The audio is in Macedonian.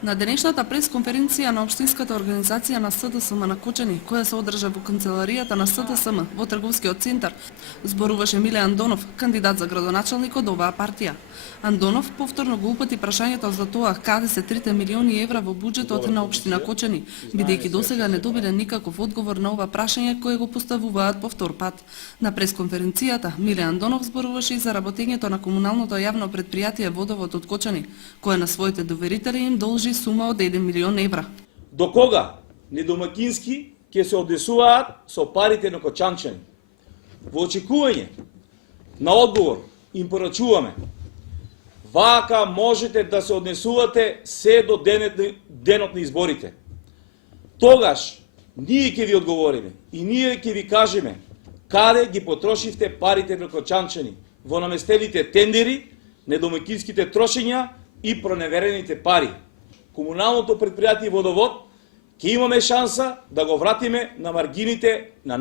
На денешната пресконференција на Општинската организација на СДСМ на Кочани, која се одржа во канцеларијата на СДСМ во Трговскиот центар, зборуваше Миле Андонов, кандидат за градоначалник од оваа партија. Андонов повторно го упати прашањето за тоа каде се 3 милиони евра во буџетот на Општина Кочани, бидејќи досега не добиле никаков одговор на ова прашање кое го поставуваат по втор пат. На пресконференцијата Миле Андонов зборуваше и за работењето на комуналното јавно предпријатие Водовод од Кочани, кое на своите доверители им должи сума од 1 милион евра. До кога недомакински ќе се однесуваат со парите на кочанчани? Во очекување на одговор им порачуваме: вака можете да се однесувате се до денот на изборите. Тогаш ние ќе ви одговориме и ние ќе ви кажеме каде ги потрошивте парите на кочанчани во наместените тендери, недомакинските трошења и проневерените пари. Комуналното предпријатие Водовод ќе имаме шанса да го вратиме на маргините на